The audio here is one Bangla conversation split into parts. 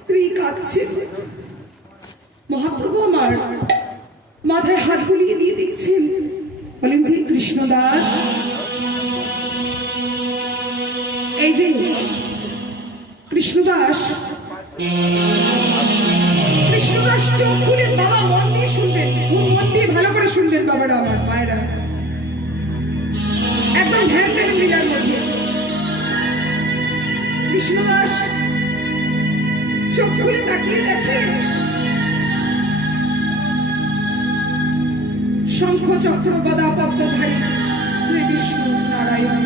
স্ত্রী কাঁদছে। মহাপ্রভু আমার মাথায় হাত বুলিয়ে দিয়ে দেখছেন, বলেন যে কৃষ্ণদাস, এই যে কৃষ্ণদাস, কৃষ্ণদাস চোখ খুলে, বাবা মন দিয়ে শুনবেন, মন দিয়ে ভালো করে শুনবেন বাবারা আমার মায়েরা, একদম ধ্যান দেবেন লীলার মধ্যে। কৃষ্ণদাস চোখ খুলে তাকিয়ে দেখেন শঙ্খ চক্র গদা পদ্মধারী শ্রী বিষ্ণু নারায়ণ।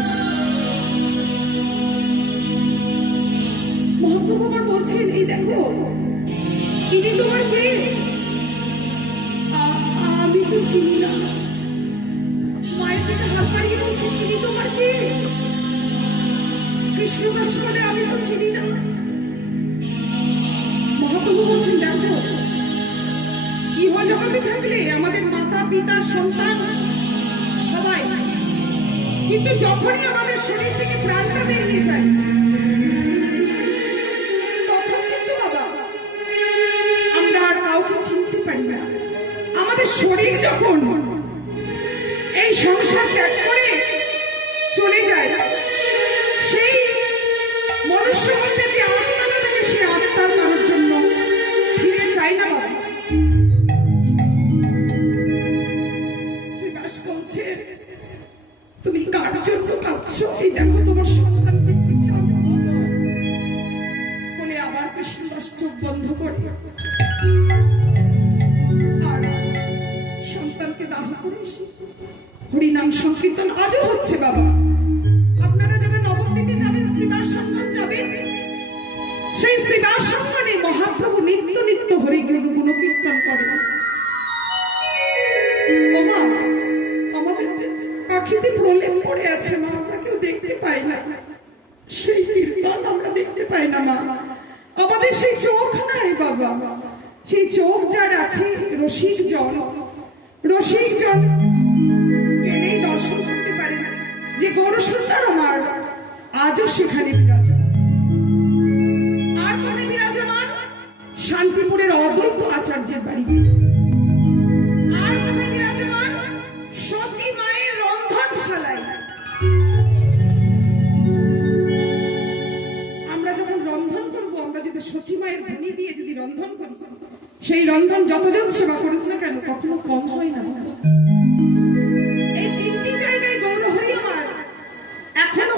মহাপ্রভু আমার বলছেন, এই দেখো ইনি তোমার কে? আমি তো চিনি না। মায়ের দিকে হাত বাড়িয়ে বলছেন, ইনি তোমার কে? কৃষ্ণদাস বলে, আমি তো চিনি না। মহাপ্রভু বলছেন, দেখো ইহ জগতে থাকলে আমাদের মাতা পিতা সন্তান সবাই, কিন্তু যখনই আমাদের শরীর থেকে প্রাণটা বেরিয়ে যায় তখন কিন্তু বাবা আমরা আর কাউকে চিনতে পারি না। আমাদের শরীর যখন এই সংসার ত্যাগ করে চলে যায়, সেই মনুষ্যের মধ্যে যে আত্মাটা থাকে, সেই আত্মার কারোর জন্য ফিরে চাই না বাবা। শ্রীবাস বলছে, তুমি কার জন্য কাঁদছো? এই দেখো তোমার সন্তানকে বলে আবার কৃষ্ণদাস চোখ বন্ধ করে আর সন্তানকে দাহ করে হরিনাম সংকীর্তন আজও হচ্ছে বাবা। আপনারা যারা নবদ্বীপে যাবেন, শ্রীবাস সঙ্গম যাবেন, সেই শ্রীবাস সঙ্গমে মহাপ্রভু নিত্য নিত্য হরি গুণকীর্তন করেন। ওমা, আমাদের আখিতে প্রলেপ পড়ে আছে মা, আমরা কেউ দেখতে পাই না, সেই কীর্তন আমরা দেখতে পাই না মা। আমাদের সেই চোখ নাই বাবা, সেই চোখ যার আছে রসিক জন, রসিক জন কেনেই দর্শন করতে পারে না। যে গৌরসুন্দর আমার আজও সেখানে বিরাজমান। আর কোথায় বিরাজমান? শান্তিপুরের অদ্বৈত আচার্যের বাড়িতে। আর কোথায় বিরাজমান? সচি মায়ের রন্ধনশালায়। আমরা যখন রন্ধন করবো, আমরা যদি সচি মায়ের ধ্বনি দিয়ে যদি রন্ধন করি, সেই রন্ধন যতজন সেবা করুক না কেন কখনো কম হয় না। এই তিনটি জায়গায় গৌরহরি আমার এখনো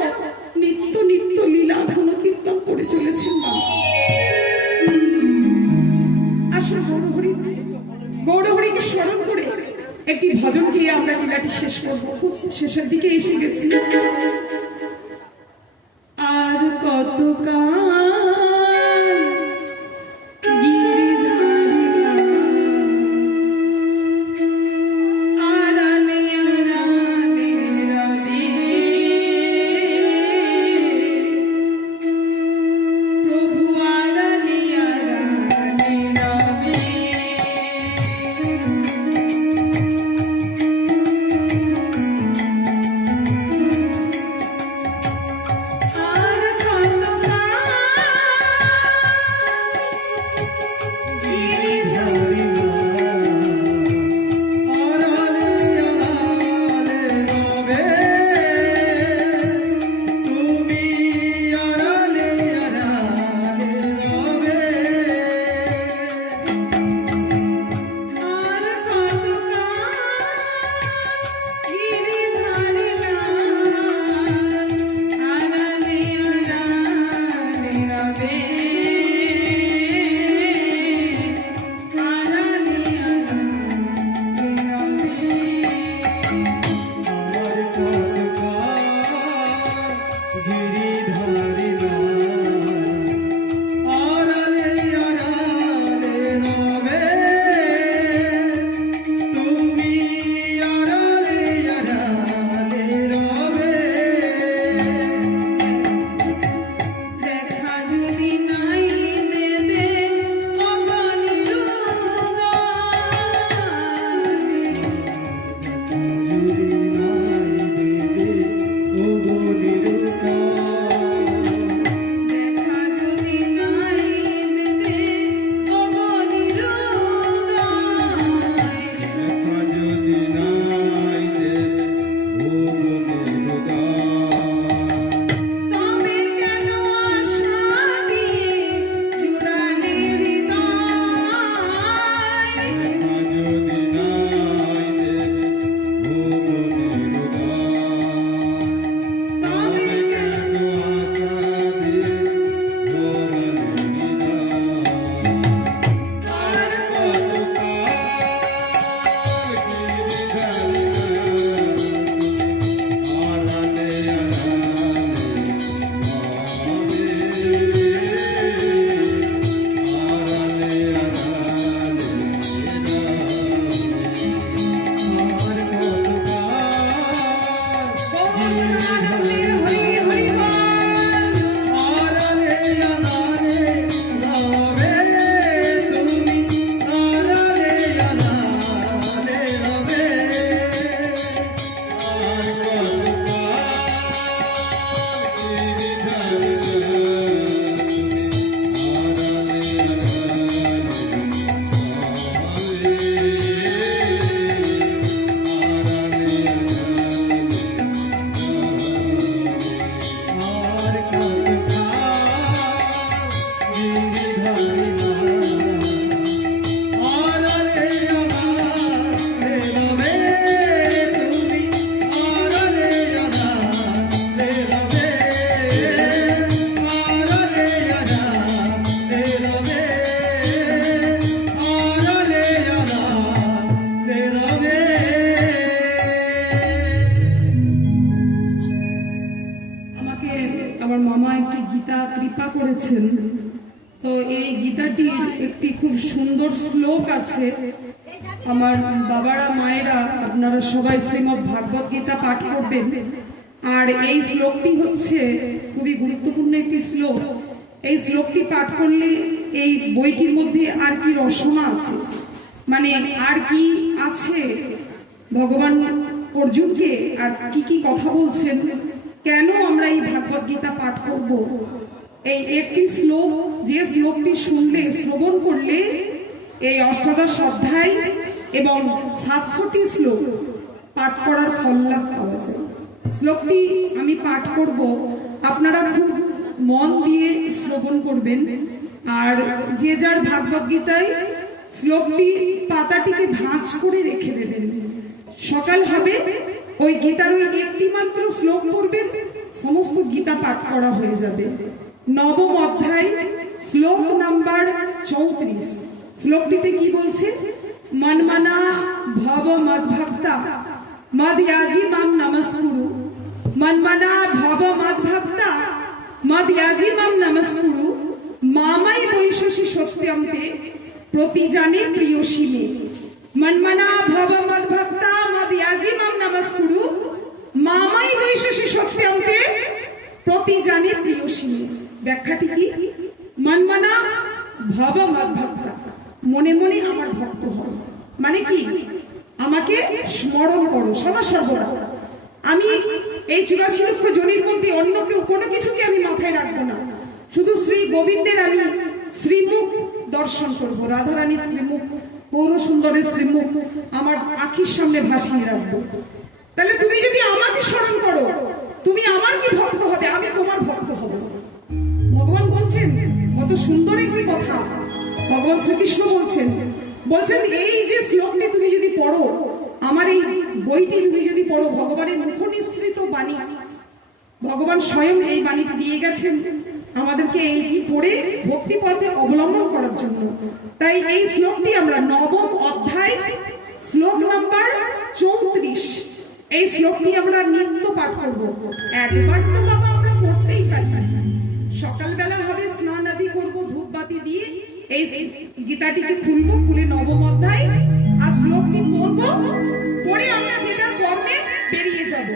নিত্য নিত্য লীলা গুণকীর্তন করে চলেছেন না। আসলে গৌরহরিকে স্মরণ করে একটি ভজন গিয়ে আমরা লীলাটি শেষ করবো। খুব শেষের দিকে এসে গেছি। আর কত দেখা যদি করেছেন। তো এই গীতাটির একটি খুব সুন্দর শ্লোক আছে। আমার বাবারা মায়েরা আপনারা সবাই শ্রীমদ্ ভাগবত গীতা পাঠ করবেন। আর এই শ্লোকটি হচ্ছে খুবই গুরুত্বপূর্ণ একটি শ্লোক। এই শ্লোকটি পাঠ করলে এই বইটির মধ্যে আর কি রসনা আছে, মানে আর কি আছে, ভগবান অর্জুনকে আর কি কি কথা বলছেন, কেন আমরা এই ভাগবত গীতা পাঠ করব, এই একটি শ্লোক, যে শ্লোকটি শুনলে শ্রবণ করলে এই অষ্টাদশ অধ্যায় এবং 700টি শ্লোক পাঠ করার ফল লাভ পাওয়া যায়। শ্লোকটি আমি পাঠ করব, আপনারা খুব মন দিয়ে শ্রবণ করবেন। আর যে যার ভাগবত গীতায় শ্লোকটি পাতাটিকে ভাঁজ করে রেখে দেবেন। সকাল হবে, ওই গীতার ওই একটি মাত্র শ্লোক পড়বেন, সমস্ত গীতা পাঠ করা হয়ে যাবে। নবম অধ্যায় শ্লোক নাম্বার 34। শ্লোকটিতে কি বলছে? মনমনা ভব মদ্ভক্তা মদয়াজি মাম নমস্কুরু। মনমনা ভব মদ্ভক্তা মদয়াজি মাম নমস্কুরু। মামাই বৈশসি সত্যন্তে প্রতিজানে প্রিয়সী মে। মনমনা ভব মদ্ভক্তা মদয়াজি মাম নমস্কুরু। মামাই বৈশসি সত্যন্তে প্রতিজানে প্রিয়সী মে। ব্যাখ্যাটি কি? মনমনা ভব মদ্ভক্তা, মনে মনে আমার ভক্ত হও, মানে কি? আমাকে স্মরণ করো সদা সর্বদা। আমি এই 84 লক্ষ জনির মধ্যে অন্য কেউ কোনো কিছুকে আমি মাথায় রাখবো না, শুধু শ্রী গোবিন্দের আমি শ্রীমুখ দর্শন করব, রাধারানীর শ্রীমুখ, গৌর সুন্দরের শ্রীমুখ আমার আখির সামনে ভাসিয়ে রাখবো। তাহলে তুমি যদি আমাকে স্মরণ করো, তুমি আমার কি ভক্ত হবে? আমি তোমার ভক্ত হব। ভগবান বলছেন, কত সুন্দর একটি কথা ভগবান শ্রীকৃষ্ণ বলছেন এই যে শ্লোকটি তুমি যদি পড়ো, আমার এই বইটি তুমি যদি পড়ো, ভগবানের মুখ নিঃসৃত বাণী, ভগবান স্বয়ং এই বাণীটি দিয়ে গেছেন আমাদেরকে এইটি পড়ে ভক্তি পথে অবলম্বন করার জন্য। তাই এই শ্লোকটি আমরা নবম অধ্যায় শ্লোক নাম্বার 34, এই শ্লোকটি আমরা নিত্য পাঠ করব। একবার তো বাবা আমরা পড়তেই পারি। সকালবেলা হবে, স্নান আদি করবো, ধূপবাতি দিয়ে এই গীতাটিকে খুলবো, খুলে নবম অধ্যায় আর শ্লোকটি পড়বো, পড়ে আমরা যে যার কর্মে বেরিয়ে যাব।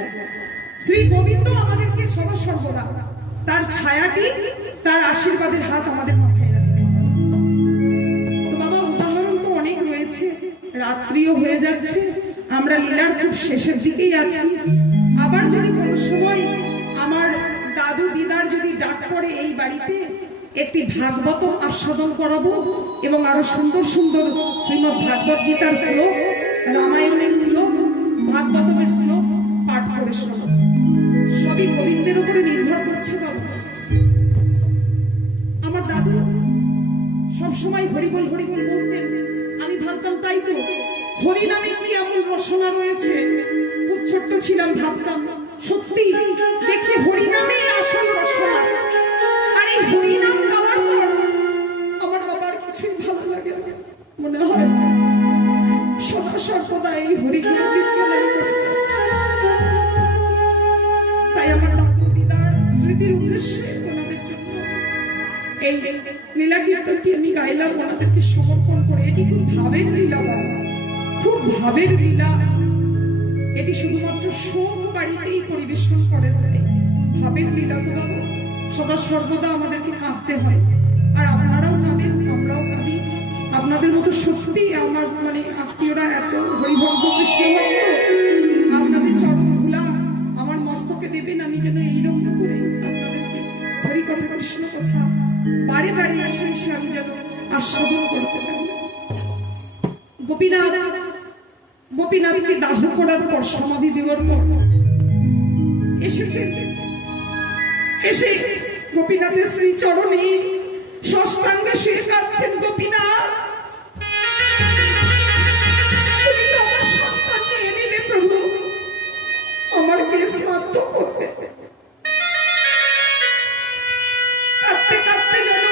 শ্রী গোবিন্দ আমাদেরকে সদা সর্বদা তার ছায়াটি, তার আশীর্বাদের হাত আমাদের মাথায় রাখবে। তো বাবা উদাহরণ তো অনেক রয়েছে, রাত্রিও হয়ে যাচ্ছে, আমরা লীলার খুব শেষের দিকেই আছি। আবার যদি কোনো সময় আমার দাদু দিদার যদি ডাক পড়ে এই বাড়িতে, একটি ভাগবত আস্বাদন করাবো এবং আরো সুন্দর সুন্দর শ্রীমদ্ ভাগবত গীতার শ্লোক, রামায়ণের শ্লোক, ভাগবতের শ্লোক পাঠ করে শোনাবো। সবই গোবিন্দের উপরে নির্ভর করছে বাবা। আমার দাদু সবসময় হরিবল হরিবল বলতেন, আমি ভাবতাম তাই তো, হরি নামে কি এমন রসনা রয়েছে। খুব ছোট্ট ছিলাম, ভাবতাম সত্যি, দেখছি হরি নামে আসল রসনা। আর এই হরি নাম গাওয়ার পর আমার বাবার কিছুই ভালো লাগে না, মনে হয় সদা সর্বদা এই হরি কীর্তন করে যায়। তাই আমার দাদু দিদার স্মৃতির উদ্দেশ্যে ওনাদের জন্য এই লীলা কীর্তনটি আমি গাইলাম, ওনাদেরকে সমর্পণ করে। এটি খুব ভাবের লীলা বাবা, খুব ভাবের লীলা। এটি শুধুমাত্র শোক বাড়িতেই পরিবেশন করা যায়। ভাবের লীলা তো বাবা সদা সর্বদা আমাদেরকে কাঁদতে হয়। আর আপনারাও কাঁদেন, আমরাও কাঁদি। আপনাদের মতো সত্যি আমার মানে আত্মীয়রা এত হরিভক্ত কৃষ্ণ ভক্ত, আপনাদের চরণ ধুলা আমার মস্তকে দেবেন, আমি যেন এইরকম করে আপনাদেরকে হরি কথা কৃষ্ণ কথা বারে বারে এসে এসে আমি যেন আস্বাদন করতে পারি। গোপীনাথকে দাহ করার পর, সমাধি দেওয়ার পর এসেছে, এসে গোপীনাথের শ্রী চরণে ষষ্ঠাঙ্গে শুয়ে কাঁদছেন। গোপীনাথ, তুমি তো আমার সন্তান নিয়ে নিলে প্রভু, আমার কে শ্রাদ্ধ করবে? কাঁদতে কাঁদতে যেন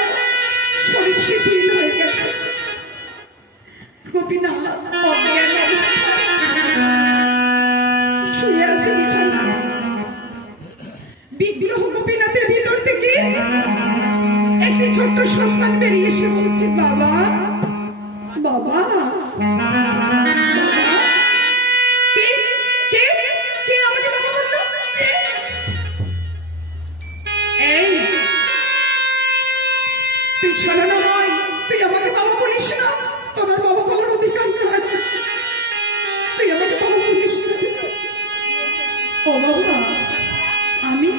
শরীর শিথিল হয়ে গেছে। গোপীনাথ অজ্ঞান অবস্থায় শুয়ে আছে বিছানা। বিগ্রহ গোপীনাথের ভিতর থেকে ছোট্ট সন্তান বেরিয়ে এসে বলছে, বাবা বাবা বাবা। কে কে কে আমাকে বাবা বললো? কে? এই তুই ছলনা নয়, তুই আমাকে বাবা বলিস না, তোমার বাবা বলার অধিকার নাই, তুই আমাকে বাবা বলিস না। ও বাবা, আমি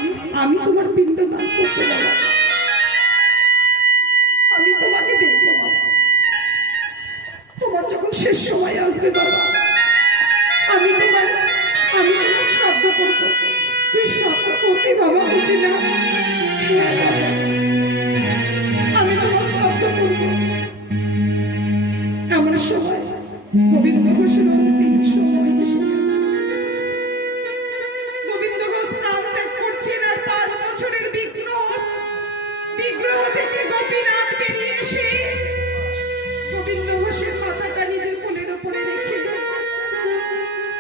আমি তোমার পিণ্ড দান করবো বাবা, আমি তোমাকে দেখবো বাবা, তোমার যখন শেষ সময় আসবে বাবা, আমি তোমার শ্রাদ্ধ করবো। তুই শ্রাদ্ধ করবি বাবা, বলবি না? হ্যাঁ বাবা, আমি তোমার শ্রাদ্ধ করবো। এমন সময় গোবিন্দ ঘোষের অন্তিম সময় এসে গেছে। গোবিন্দ ঘোষ প্রাণ ত্যাগ করছেন, আর 5 বছরের বিগ্রহ থেকে গোপীনাথ বেরিয়ে এসে গোবিন্দ ঘোষের মাথাটা নিজের কোলের উপরে রেখে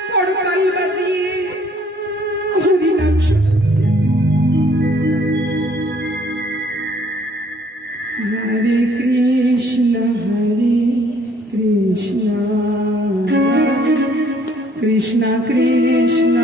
করতাল বাজিয়ে হরিনাম শোনাচ্ছে। হরে কৃষ্ণ কৃষ্ণ কৃষ্ণ কৃষ্ণ